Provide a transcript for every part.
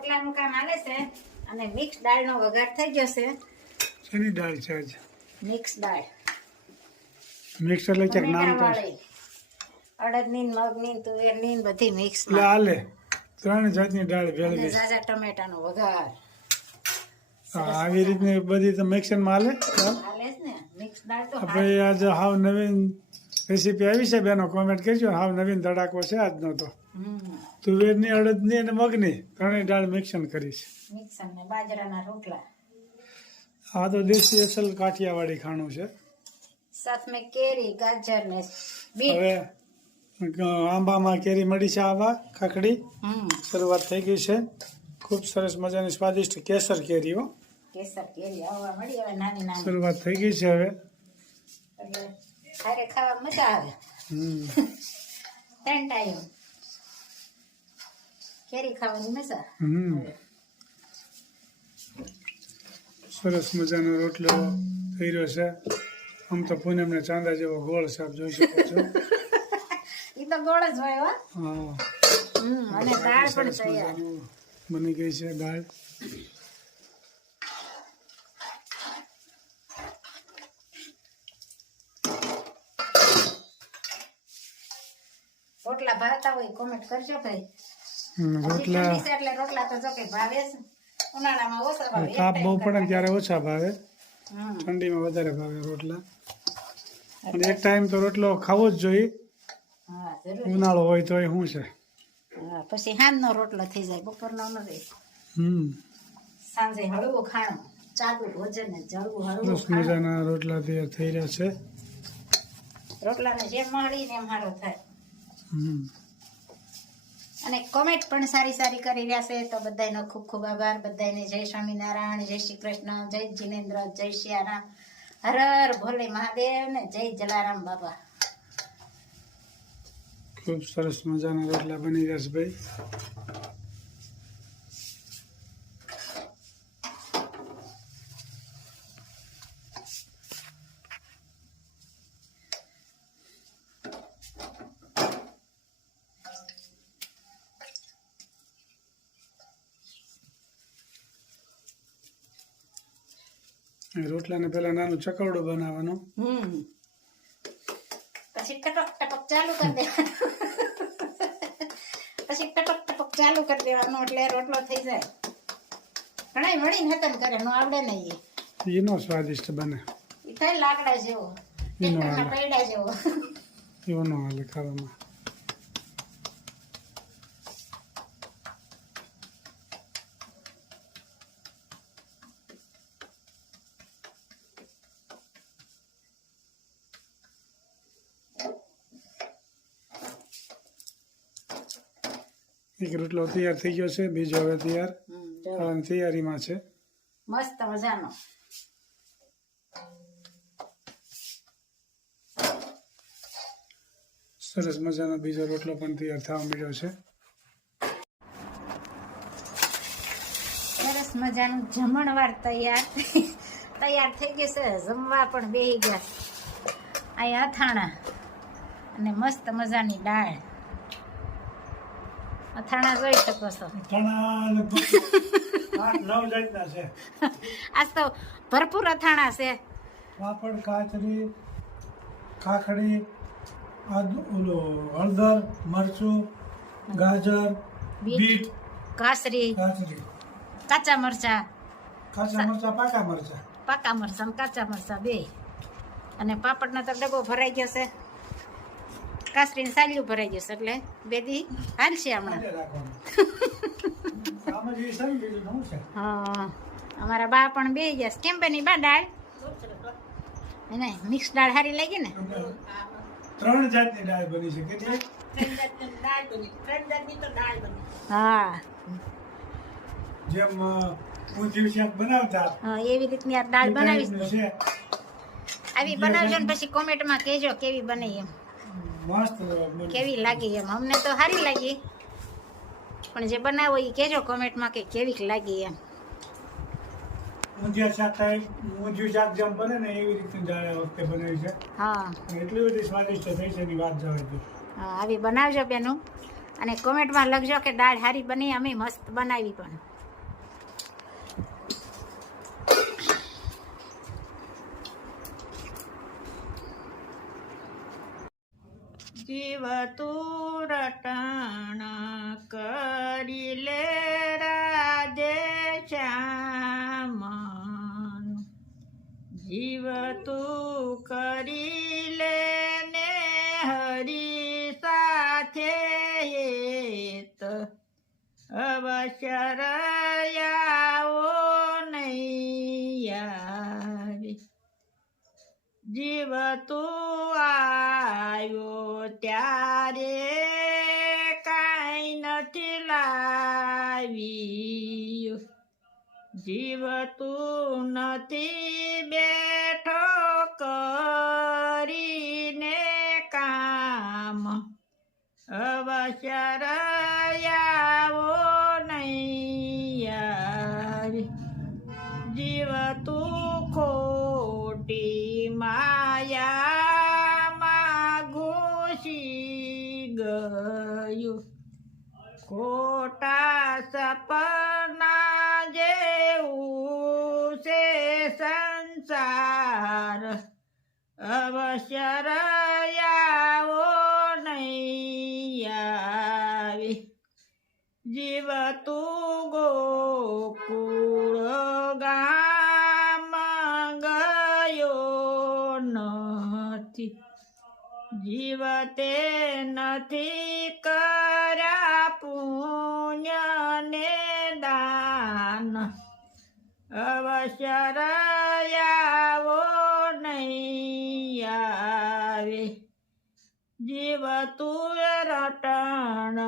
રોટલાનું કામ હાલે છે અને મિક્સ દાળનો વઘાર થઈ ગયો છે. શેની દાળ છે આજ? મિક્સ દાળ. મિક્સ એટલે કે નામ તો અડદની, મગની, તુવેરની બધી મિક્સ એટલે હાલે 3 જાતની દાળ અને ભેળવી. ઝાઝા ટમેટાનો વઘાર. આવી રીતની બધી તો મિક્સરમાં હાલે. હાલે છે ને મિક્સ દાળ તો આપણે આજે હાવ નવીન રેસીપી આવી છે બેનો, કોમેન્ટ કરજો. હાવ નવીન ધડાકો છે આજનો તો. તુવેરની, અડદની અને મગની 3 દાળ મિક્સન કરી છે. મિક્સ અને બાજરાના રોટલા. આ તો દેશી અસલ કાઠિયાવાડી ખાણું છે. સાથે કેરી, ગાજર ને બીટ. હવે આંબામાં કેરી મળી છે, આંબા કાકડી શરૂઆત થઈ ગઈ છે. ખૂબ સરસ મજાની સ્વાદિષ્ટ કેસર કેરીઓ કેસર કેરી આવવા મળી. હવે નાની નાની શરૂઆત થઈ ગઈ છે. હવે એટલે ખારે ખાવા મજા આવે. 3 ટાઈમ કેરી ખાવાની મજા. સરસ મજાનો રોટલો થઈ રહ્યો છે. આમ તો પૂનમને ચાંદા જેવો ગોળ છે, આપ જોઈ શકો છો. ઈ તો ગોળ જ હોય હો. હા, અને દાળ પણ સરસ તૈયાર. મજાનું બની ગઈ છે દાળ. રોટલા ભાવતા હોય કોમેન્ટ કરજો ભાઈ. રોટલા એટલે રોટલા તો જો કે ભાવે છે. ઉનાળામાં ઓછા ભાવે. તાપ બહુ પડે ને ત્યારે ઓછા ભાવે, ઠંડીમાં વધારે ભાવે રોટલા. અને એક ટાઈમ તો રોટલો ખાવો જ જોઈએ. હા જરૂર. ઉનાળો હોય તો એ શું છે. હા પછી સાંજનો રોટલો થઈ જાય, બપોરનો ન રહે. સાંજે હળવું ખાણું, ચાલુ ભોજન ને જળવું હળવું સરસ મજાના રોટલા તૈયાર થઈ રહ્યા છે. રોટલાને જેમ મળીને એમ સારો થાય. અને કોમેન્ટ પણ સારી સારી કરી રહ્યા છે, તો બધાનો ખૂબ ખૂબ આભાર. બધાને જય સ્વામિનારાયણ, જય શ્રી કૃષ્ણ, જય જીનેન્દ્ર, જય સિયારામ, હર હર ભોલે મહાદેવ ને જય જલારામ બાબા. ખૂબ સરસ મજાના રોટલા બની રહ્યા છે ભાઈ. રોટલાને પેલા નાનું ચકવડું બનાવવાનું. પછી ટપક ટપક ચાલુ કરી દેવાનું. પછી ટપક ટપક ચાલુ કરી દેવાનું એટલે રોટલો થઈ જાય. ઘણા મળીને હતન કરે, નો આવડે નહીં. એનો સ્વાદિષ્ટ બને. એ થાય લાકડા જેવો, પૈડા જેવો. એવો ન હાલે ખાવામાં. એક રોટલો તૈયાર થઈ ગયો છે, બીજો હવે તૈયાર થવાની તૈયારીમાં છે. મસ્ત મજાનો. સરસ મજાનો બીજો રોટલો પણ તૈયાર થવા મળ્યો છે. સરસ મજાનું જમણવાર તૈયાર થઈ ગયું છે. જમવા પણ બેસી ગયા. અહીંયા અથાણા અને મસ્ત મજાની દાળ. અથાણા જોઈ શકો છો. આજ તો ભરપૂર અથાણા છે. પાપડ, કાચરી, કાકડી, હળદર, મરચું, ગાજર, બીટ, કાચરી, કાચા મરચા, પાકા મરચા ને કાચા મરચા બે. અને પાપડનો તો ડબ્બો ભરાઈ ગયો છે. કાસરીને સાલિયું ભરાઈ ગયું છે, એટલે બે દી હાલશે હમણાં. હા, અમારા બા પણ બે ગયા. કેમ બની બા દાળ? નહીં, મિક્સ દાળ સારી લાગી ને? 3 જાતની દાળ બની છે. કેટલી? હા, જેમ ઊંધિયું શાક બનાવતા હા એવી રીતની આ દાળ બનાવીશ. આવી બનાવજો ને પછી કોમેન્ટમાં કહેજો કેવી બની એમ, મસ્ત કેવી લાગી એમ. અમને તો સારી લાગી, પણ જે બનાવો એ કહેજો કોમેન્ટમાં કે કેવી લાગી એમ. ઊંધિયા શાક થાય, ઊંધિયું શાક જેમ બને ને એવી રીતની દાળ આ વખતે બનાવી છે. હા, એટલી બધી સ્વાદિષ્ટ થઈ છે એની વાત જવા દો. હા આવી બનાવજો બેનું, અને કોમેન્ટમાં લખજો કે દાળ સારી બની, અમે મસ્ત બનાવી પણ. શિવ તું રટણ કરી લે રાધે શ્યામ જીવ તું કરી લે ને હરી સાથે હેત અવશ્ય રયાઓ નહીં આવે જીવ તું આવ્યો ત્યારે કાંઈ નથી લાવ્યું જીવ તું નથી બેઠો કરીને કામ અવશ્ય રયાવો નહીં આવે જીવ તું ખોટી માયામાં ઘૂસી ગયું ખોટા સપના જેવું છે સંસાર અવશ્ય રયાવો નહીં આવે જીવ તું ગોકુળ ગામ ગયો નથી જીવ તે નથી કર્યા પુણ્ય ને દાન અવશ્ય રયાવો નહીં આવે જીવ તું રટણ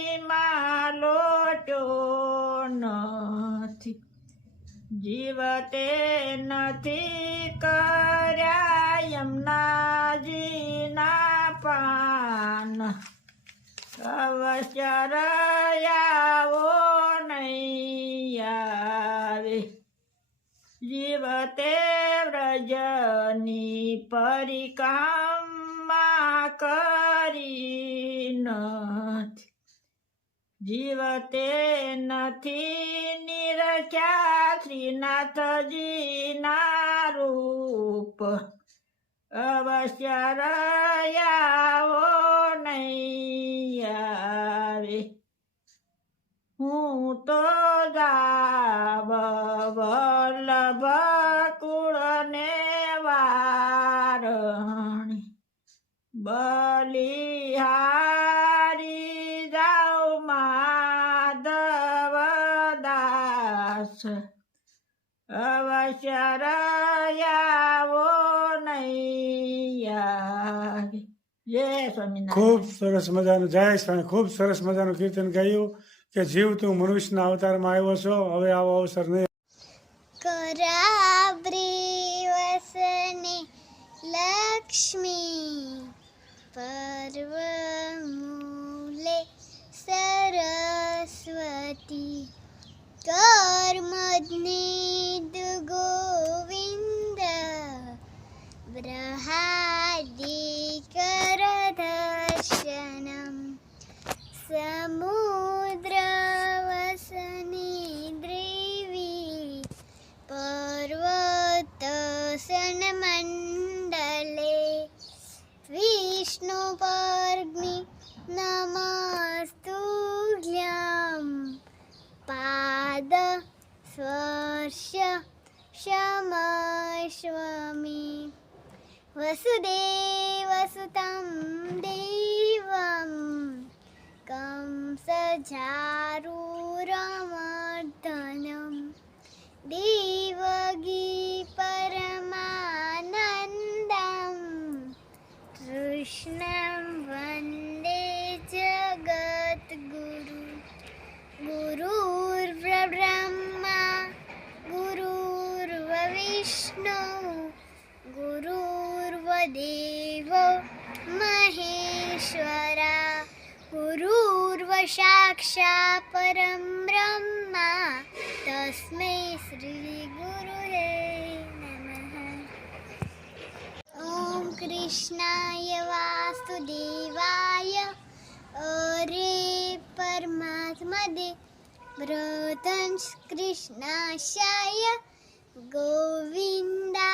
રેતીમાં લોટ્યો નથી જીવ તે નથી કર્યા યમુનાજીના પાન અવશ્ય રયાવો નહીં આવે જીવ તે વ્રજની પરિક્રમા કરી નથી જીવ તે નથી નિરખ્યા શ્રીનાથજીના રૂપ અવશ્ય રયાવો નહીં આવે હું તો જાવ વલ્લભ કુળને વારણી બલિહારી જાઉ માધવ દાસ અવશ્ય રયાવો નહીં આવે જય સ્વામિનારાયણ ખૂબ સરસ મજાનું જય સ્વામી ખૂબ સરસ મજાનું કીર્તન ગાયું કે જીવ તું મનુષ્યના અવતારમાં આવ્યો છો હવે આવો અવસર નહીં કરાબ્રી વસને લક્ષ્મી પર્વમૂલે સરસ્વતી કર્મજ્ઞિદ ગોવિંદ બૃહાદિકર દર્શનમ સમુદ્રવસની દ્રિવી પર્વતસનમण्डले વિષ્ણુપર્ગ્નિ નમસ્તુભ્યં પાદ સ્પર્શ શમસ્વમી વસુદેવસુतं દેવં કંસચારૂરમર્દનમ દેવગી પરમાનંદમ કૃષ્ણં વંદે જગદ્ગુરુ ગુરુર્બ્રહ્મા ગુરુર્વિષ્ણુ ગુરુર્વદેવો મહેશ્વરા ગુરુર્વસાક્ષાત પરમ બ્રહ્મા તસ્મૈ શ્રી ગુરુવે નમઃ ઓમ કૃષ્ણાય વાસુદેવાય અરે પરમાત્મદે વ્રતંશ કૃષ્ણાશાય ગોવિંદા